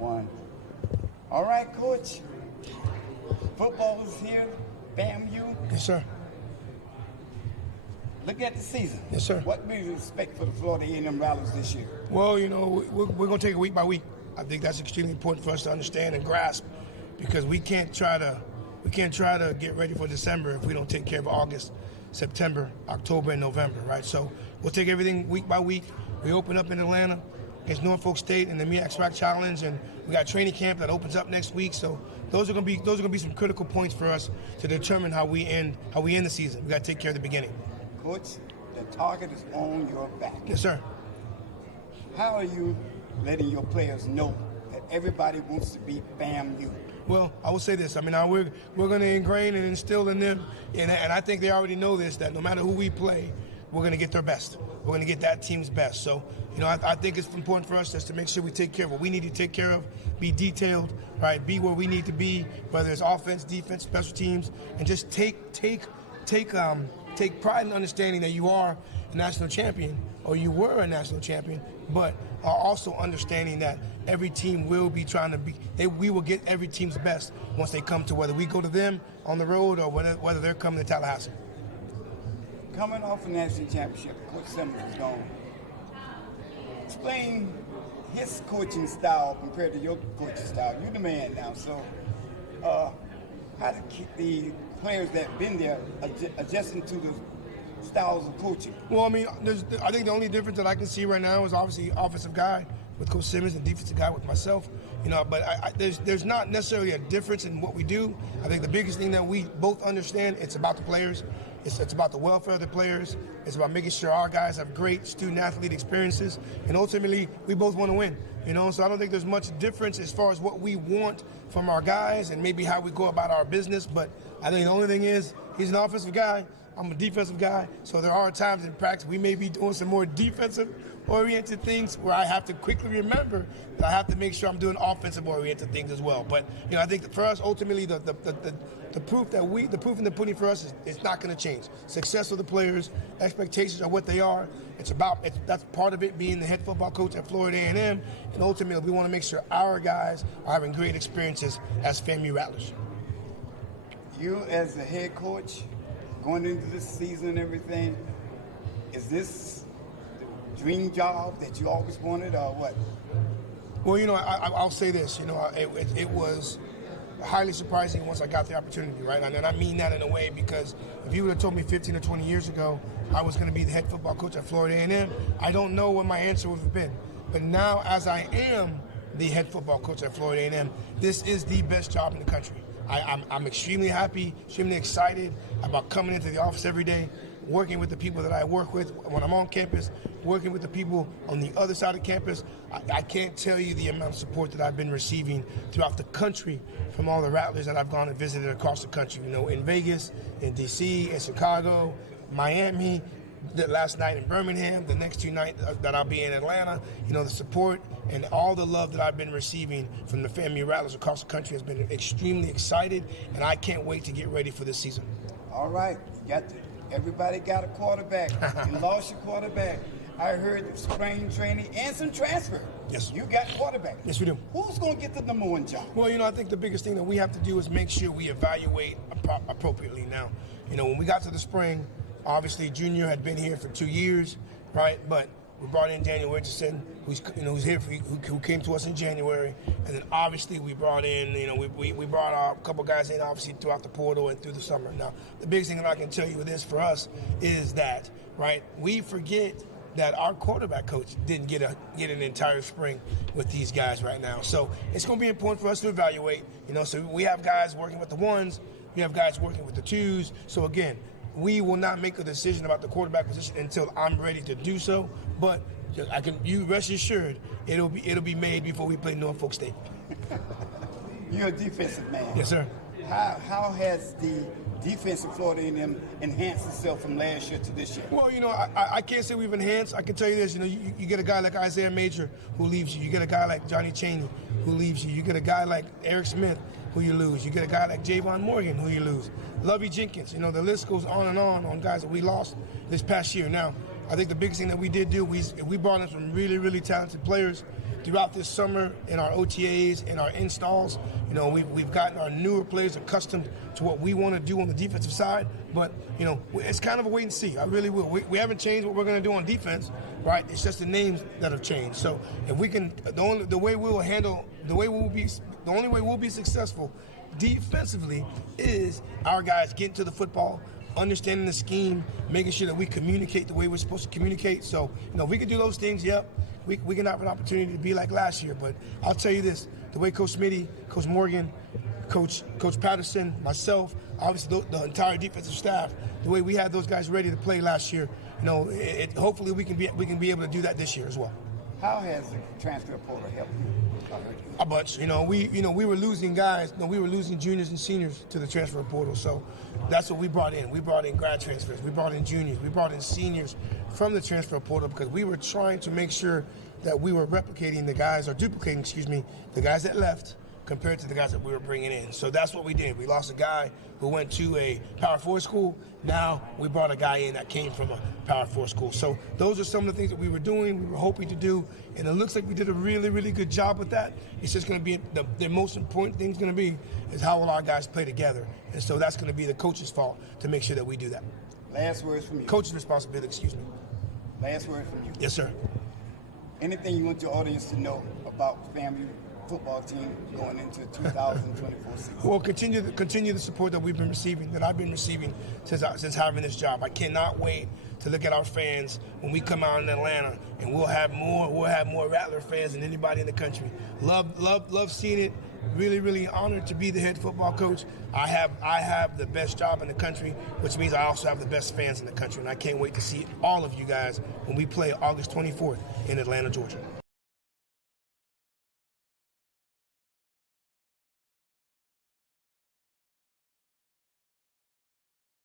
One. All right, Coach. Football is here. FAMU. Yes, sir. Look at the season. Yes, sir. What do you expect for the Florida A&M Rattlers this year? Well, you know, we're going to take it week by week. I think that's extremely important for us to understand and grasp, because we can't try to get ready for December if we don't take care of August, September, October, and November, right? So we'll take everything week by week. We open up in Atlanta against Norfolk State in the SWAC Challenge, and we got training camp that opens up next week. So those are going to be some critical points for us to determine how we end the season. We got to take care of the beginning. Coach, the target is on your back. Yes, sir. How are you letting your players know that everybody wants to be FAMU? Well, I will say this. I mean, we're going to ingrain and instill in them, and I think they already know this, that no matter who we play, we're going to get their best. We're going to get that team's best. So, you know, I think it's important for us just to make sure we take care of what we need to take care of, be detailed, right? Be where we need to be, whether it's offense, defense, special teams, and just take pride in understanding that you are a national champion, or you were a national champion, but are also understanding that every team will be trying to be, we will get every team's best once they come to, whether we go to them on the road or whether they're coming to Tallahassee. Coming off a national championship, Coach Simmons is gone. Explain his coaching style compared to your coaching style. You're the man now, so how to keep the players that have been there adjusting to the styles of coaching? Well, I mean, I think the only difference that I can see right now is obviously offensive guy with Coach Simmons and defensive guy with myself. You know, but there's not necessarily a difference in what we do. I think the biggest thing that we both understand, it's about the players. It's about the welfare of the players. It's about making sure our guys have great student-athlete experiences. And ultimately, we both want to win. You know, so I don't think there's much difference as far as what we want from our guys and maybe how we go about our business. But I think the only thing is, he's an offensive guy. I'm a defensive guy. So there are times in practice we may be doing some more defensive-oriented things where I have to quickly remember that I have to make sure I'm doing offensive-oriented things as well. But, you know, I think for us, ultimately, the proof in the pudding for us is it's not going to change. Success of the players, expectations are what they are. That's part of it, being the head football coach at Florida A&M, and ultimately we want to make sure our guys are having great experiences as FAMU Rattlers. You as the head coach, going into this season and everything, is this the dream job that you always wanted, or what? Well, you know, I'll say this. You know, it was highly surprising once I got the opportunity, right? And I mean that in a way, because if you would have told me 15 or 20 years ago I was going to be the head football coach at Florida A&M, I don't know what my answer would have been. But now, as I am the head football coach at Florida A&M, this is the best job in the country. I'm extremely happy, extremely excited about coming into the office every day, working with the people that I work with when I'm on campus, working with the people on the other side of campus. I can't tell you the amount of support that I've been receiving throughout the country from all the Rattlers that I've gone and visited across the country. You know, in Vegas, in D.C., in Chicago, Miami, the last night in Birmingham, the next 2 nights that I'll be in Atlanta. You know, the support and all the love that I've been receiving from the FAMU Rattlers across the country has been extremely excited, and I can't wait to get ready for this season. All right, everybody got a quarterback. You lost your quarterback. I heard spring training and some transfer. Yes. You got quarterback. Yes, we do. Who's going to get the number 1 job? Well, you know, I think the biggest thing that we have to do is make sure we evaluate appropriately. Now, you know, when we got to the spring, obviously Junior had been here for 2 years, right? But we brought in Daniel Richardson, who's here who came to us in January, and then obviously we brought in, you know, we brought a couple guys in obviously throughout the portal and through the summer. Now, the biggest thing that I can tell you with this for us is that, right, we forget that our quarterback coach didn't get an entire spring with these guys right now. So it's going to be important for us to evaluate. You know, so we have guys working with the 1s, we have guys working with the 2s. So again, we will not make a decision about the quarterback position until I'm ready to do so. But you rest assured, it'll be made before we play Norfolk State. You're a defensive man. Yes, sir. How has the defense of Florida A&M enhanced itself from last year to this year? Well, you know, I can't say we've enhanced. I can tell you this, you know, you get a guy like Isaiah Major who leaves you. You get a guy like Johnny Chaney who leaves you. You get a guy like Eric Smith who you lose. You get a guy like Javon Morgan who you lose. Lovey Jenkins, you know, the list goes on guys that we lost this past year. Now, I think the biggest thing that we did do, we brought in some really, really talented players throughout this summer in our OTAs and our installs, you know, we've gotten our newer players accustomed to what we want to do on the defensive side. But, you know, it's kind of a wait and see. I really will. We haven't changed what we're going to do on defense, right? It's just the names that have changed. So if we can, the only way we'll be successful defensively is our guys getting to the football, understanding the scheme, making sure that we communicate the way we're supposed to communicate. So, you know, if we can do those things, yep, we can have an opportunity to be like last year. But I'll tell you this, the way Coach Smitty, Coach Morgan, Coach Patterson, myself, obviously the entire defensive staff, the way we had those guys ready to play last year, you know, hopefully we can be able to do that this year as well. How has the transfer portal helped you? A bunch. We were losing guys. We were losing juniors and seniors to the transfer portal. So that's what we brought in. We brought in grad transfers. We brought in juniors. We brought in seniors from the transfer portal because we were trying to make sure that we were duplicating the guys the guys that left compared to the guys that we were bringing in. So that's what we did. We lost a guy who went to a Power 4 school. Now we brought a guy in that came from a Power 4 school. So those are some of the things that we were doing, we were hoping to do, and it looks like we did a really, really good job with that. It's just going to be, the most important thing is going to be is how will our guys play together. And so that's going to be the coach's fault to make sure that we do that. Last words from you. Coach's responsibility, Last word from you. Yes, sir. Anything you want your audience to know about FAMU football team going into 2024 season? Well, continue the support that I've been receiving since having this job. I cannot wait to look at our fans when we come out in Atlanta, and we'll have more Rattler fans than anybody in the country. Love seeing it. Really, really honored to be the head football coach. I have the best job in the country, which means I also have the best fans in the country, and I can't wait to see all of you guys when we play August 24th in Atlanta, Georgia.